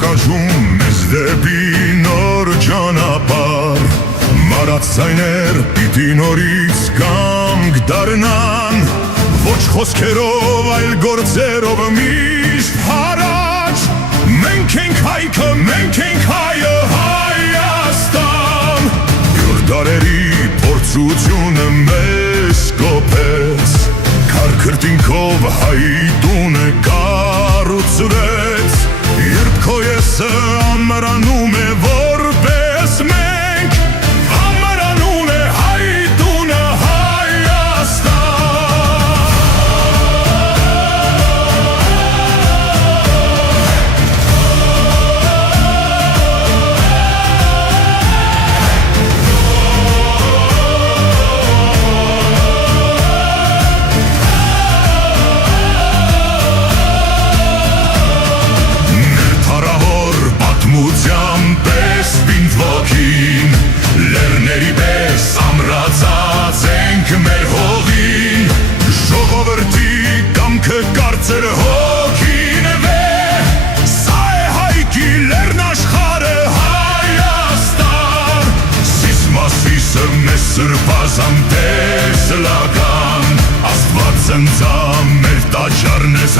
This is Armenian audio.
կաջում մեզ դեպի նոր ճանապարհ Մարած ձայներ պիտի նորից կանգ դառնան Ոչ խոսքերով, այլ գործերով միշտ առաջ Մենք ենք հայքը, մենք ենք հայը, Հայաստան Յուր դարերի փորձությունը մեզ կոփեց Քարքրտինքով հայի տունը կառուցվեց Երբ քո եսը ամրանում է որպես մենք Ամրանում է հայի տունը Պես պինդ ոգին Լեռների պես ամրացած ենք մեր հողին Ժողովրդի կամքը կարծր հոգին վե Սա է հայքի լեռնաշխարը Հայաստան Սիսմասիսը մեզ սրբազան տեսլական Աստված ընծա մեր տաճարն ես